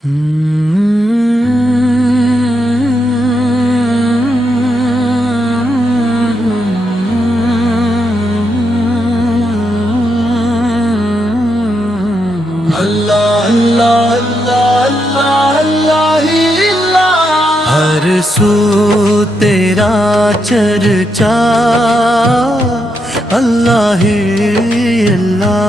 ہر سو تیرا چرچا اللہ ہی اللہ،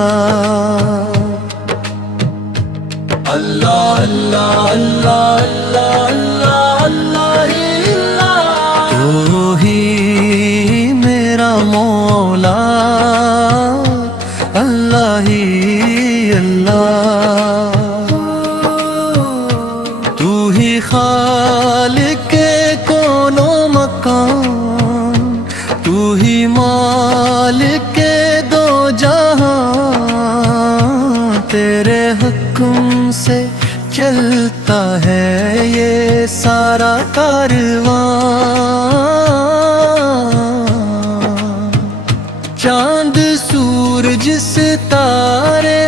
اللہ اللہ اللہ اللہ اللہ ہی اللہ، تو ہی میرا مولا اللہ ہی اللہ، تو ہی خالق کون و مکان، تو ہی مالک دو جہاں، تیرے حکم سے چلتا ہے یہ سارا کارواں، چاند سورج ستارے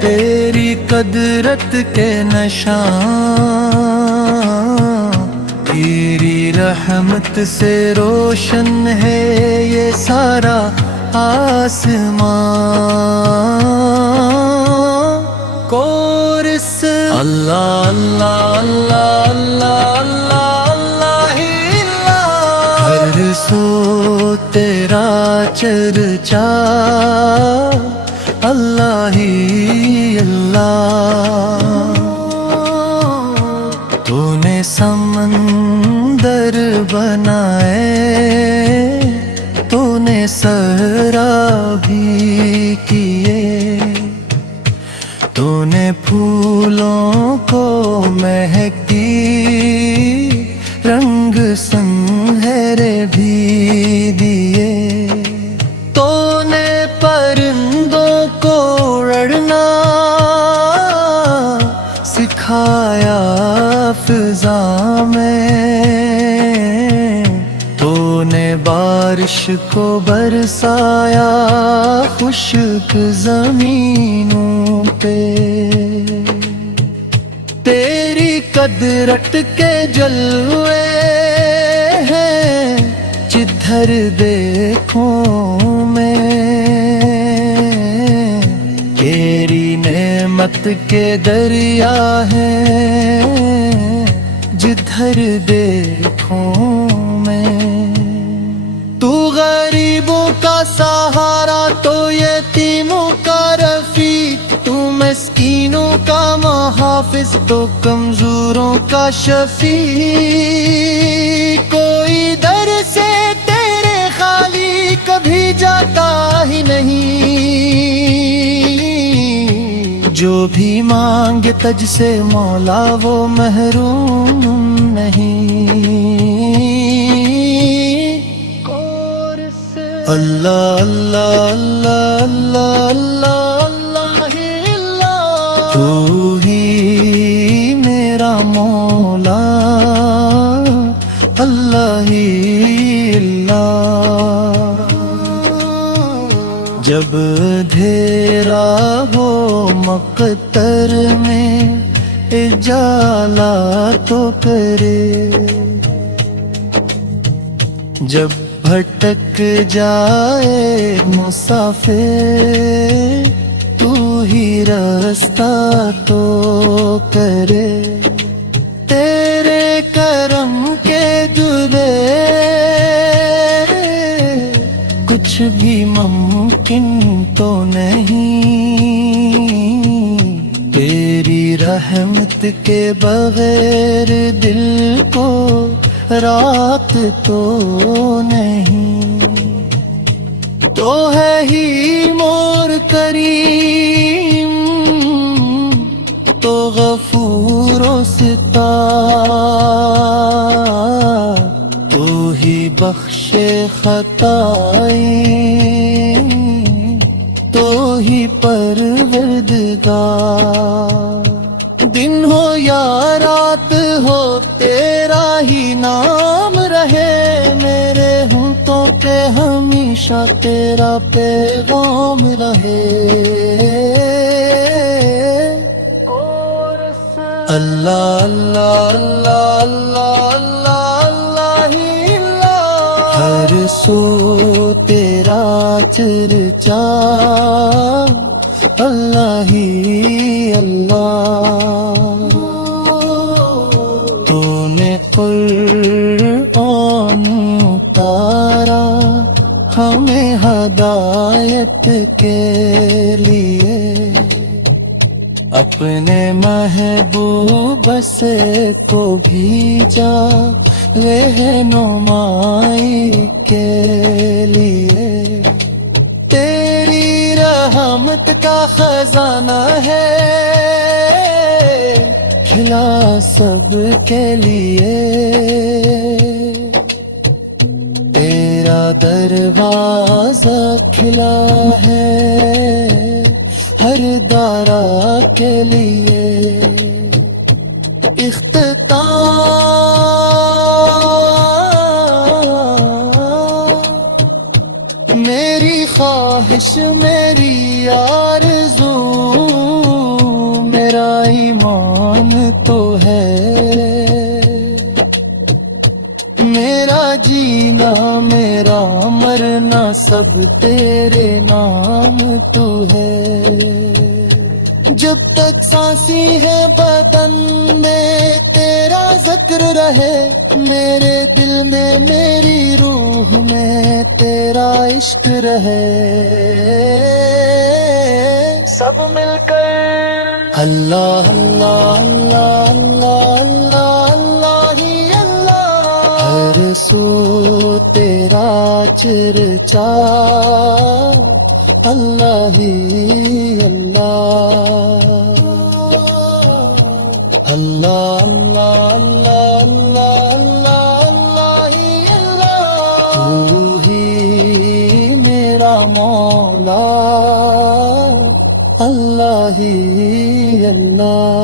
تیری قدرت کے نشان، تیری رحمت سے روشن ہے یہ سارا آسمان، کورس اللہ اللہ اللہ اللہ اللہ اللہ ہی اللہ، ہر سو تیرا چرچا اللہ ہی اللہ، تو نے سمندر بنائے، تو نے صحرا بھی کیے، تو نے پھولوں کو مہکتی رنگ سنہرے بھی دیے، تو نے پرندوں کو اڑنا سکھایا فضا میں، تو نے بارش کو برسایا خشک زمینوں پہ، تیری قدرت کے جلوے ہیں جدھر دیکھوں میں، تیری نعمت کے دریا ہیں جدھر دیکھوں میں، تو غریبوں کا سہارا، تو یتیموں کا رفیق، تو مسکینوں کا محافظ، تو کمزوروں کا شفیع، کوئی در سے تیرے خالی کبھی جاتا ہی نہیں، جو بھی مانگے تجھ سے مولا وہ محروم نہیں، اللہ اللہ اللہ اللہ اللہ اللہ ہی اللہ، تو ہی میرا مولا اللہ ہی اللہ، جب اندھیرا ہو مقتر میں اجالا تو کرے، جب بھٹک جائے مسافر تو ہی رستہ تو کرے، تیرے کرم کے دلے کچھ بھی ممکن تو نہیں، تیری رحمت کے بغیر دل کو رات تو نہیں، تو ہے ہی مور کریم، تو غفور و ستار، تو ہی بخش خطائی، تو ہی پروردگار، دن ہو یا رات ہو تیرا ہی نام رہے، میرے ہونٹوں پہ ہمیشہ تیرا پیغام رہے، اللہ اللہ اللہ اللہ اللہ اللہ ہی اللہ، ہر سو تیرا چرچا اللہ ہی اللہ۔ تو نے قرآن اتارا ہمیں ہدایت کے لیے، اپنے محبوب سے کو بھیجا رہنمائی کے لیے۔ تیری رحمت کا خزانہ ہے کھلا سب کے لیے، تیرا دروازہ کھلا ہے ہر دارا کے لیے۔ اختتام میری خواہش میری آرزو، میرا ایمان تو ہے، میرا جینا میرا مرنا سب تیرے نام تو ہے۔ جب تک سانسی ہے بدن میں تیرا ذکر رہے، میرے دل میں میری روح میں تیرا عشق رہے، سب مل کر اللہ اللہ اللہ اللہ اللہ اللہ ہی اللہ، ہر سو تیرا چرچا اللہ ہی اللہ، اللہ اللہ اللہ اللہ اللہ اللہ ہی اللہ، تو ہی میرا مولا اللہ ہی اللہ۔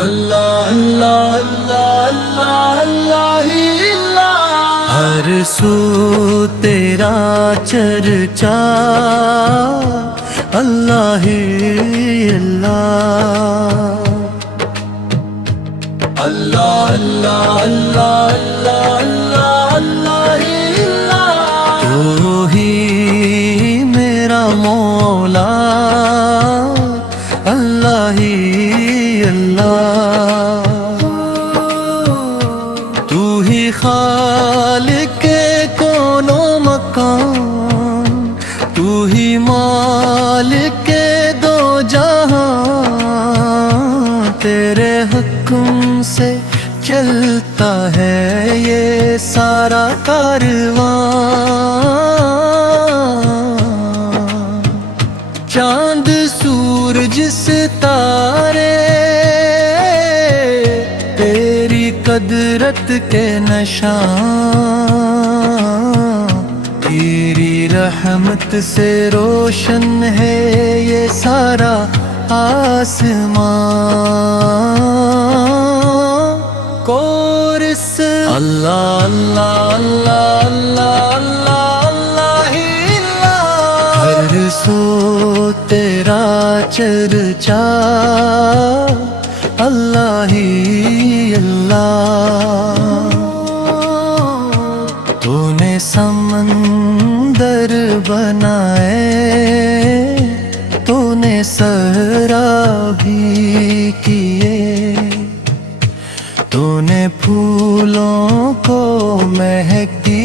اللہ اللہ اللہ اللہ اللہ ہی اللہ، ہر سو تیرا چرچا اللہ ہی اللہ، اللہ اللہ اللہ اللہ اللہ اللہ ہی اللہ، تو ہی میرا مولا اللہ ہی اللہ، تو ہی خالق کون و مکان، تو ہی مالک دو جہاں، تیرے حکم سے چلتا ہے یہ سارا کارواں، چاند سورج ستارے تیری قدرت کے نشان، تیری رحمت سے روشن ہے یہ سارا آسمان، کورس اللہ اللہ اللہ اللہ اللہ اللہ ہی اللہ، ہر سو تیرا چرچا اللہ ہی اللہ، تو نے سمندر بنائے، تو نے صحرا بھی کیے، تو نے پھولوں کو مہکتی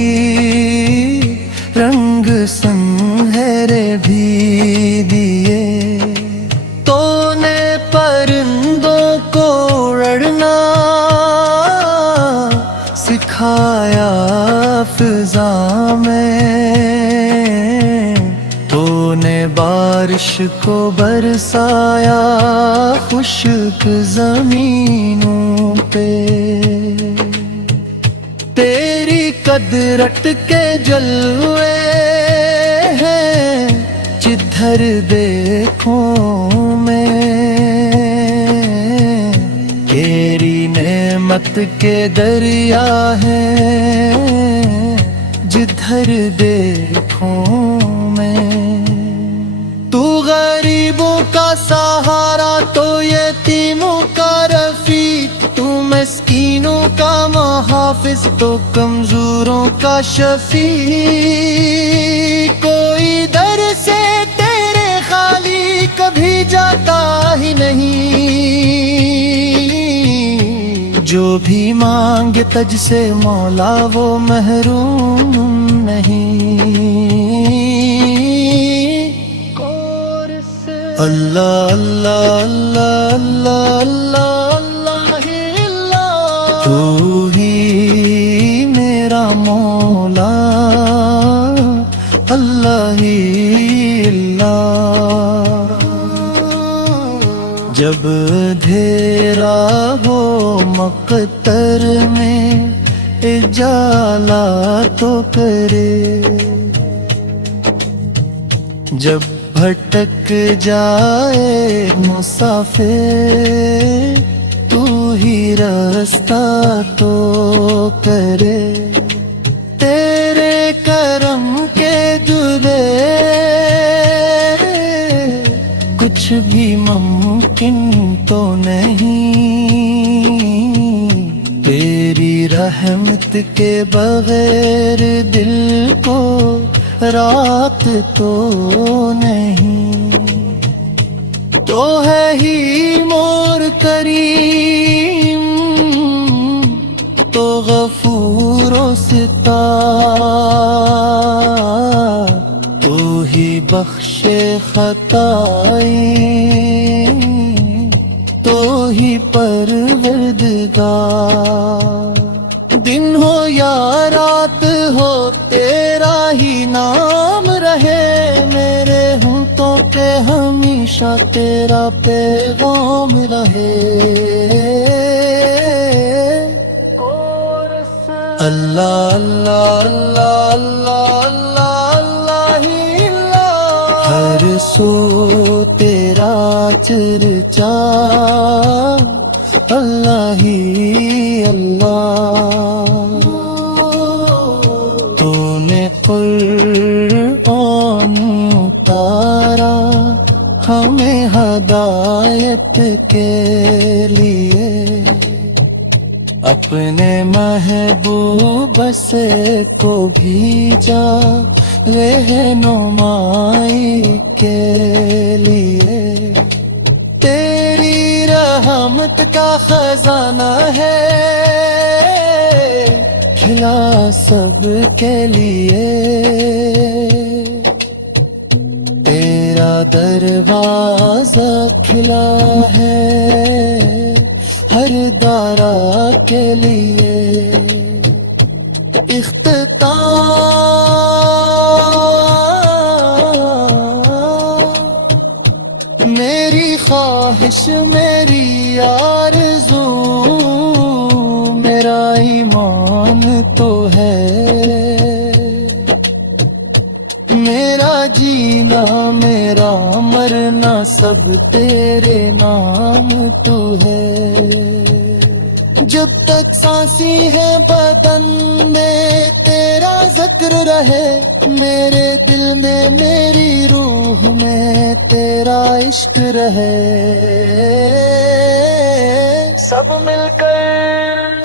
رنگ سنہرے بھی دیے، تو نے پرندوں کو اڑنا سکھایا فضا میں، تو نے بارش کو برسایا خشک زمینوں پہ، تیری قدرت کے جلوے ہیں جدھر دیکھوں میں، تیری نعمت نعمت کے دریا ہیں جدھر دیکھوں میں، تو غریبوں کا سہارا، تو یتیموں کا رفیق، تو مسکینوں کا محافظ، تو کمزوروں کا شفیع، کوئی در سے تیرے خالی کبھی جاتا ہی نہیں، جو بھی مانگے تجھ سے مولا وہ محروم نہیں۔ اللہ اللہ اللہ اللہ اللہ اللہ ہی اللہ، تو ہی میرا مولا، اللہ ہی اللہ۔ جب اندھیرا ہو مقتر میں اجالا تو کرے، جب بھٹک جائے مسافر تو ہی راستہ تو کرے، تیرے کرم کے دلے کچھ بھی ممکن تو نہیں، تیری رحمت کے بغیر دل کو رات تو نہیں، تو ہے ہی مور کریم، تو غفور و ستار، تو ہی بخش خطائی، تو ہی پروردگار، دن ہو یا رات ہو تیرا ہی نام رہے، میرے ہونٹوں پہ ہمیشہ تیرا پیغام رہے۔ اللہ اللہ اللہ اللہ اللہ اللہ ہی اللہ، ہر سو تیرا چرچا، اللہ ہی اللہ۔ تو نے قرآن اتارا ہمیں ہدایت کے لیے، اپنے محبوب سے کو بھیجا رہنمائی کے لیے، تیری رحمت کا خزانہ ہے کھلا سب کے لیے، تیرا دروازہ کھلا ہے ہر دارا کے لیے۔ اختتام میری خواہش میری آرزو، میرا ایمان تو ہے، میرا جینا میرا مرنا سب تیرے نام تو ہے، جب تک سانسی ہے بدن میں تیرا ذکر رہے، میرے دل میں میری روح میں تیرا عشق رہے، سب مل کر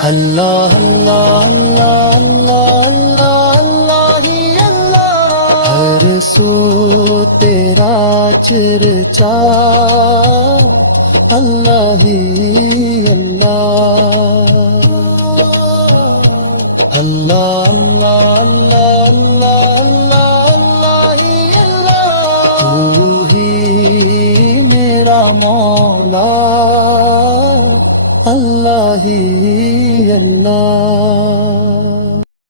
اللہ اللہ اللہ اللہ اللہ اللہ ہی اللہ، ہر سو تیرا چرچا، اللہ ہی اللہ، اللہ اللہ اللہ اللہ اللہ اللہ ہی اللہ، تو ہی میرا مولا، اللہ ہی اللہ۔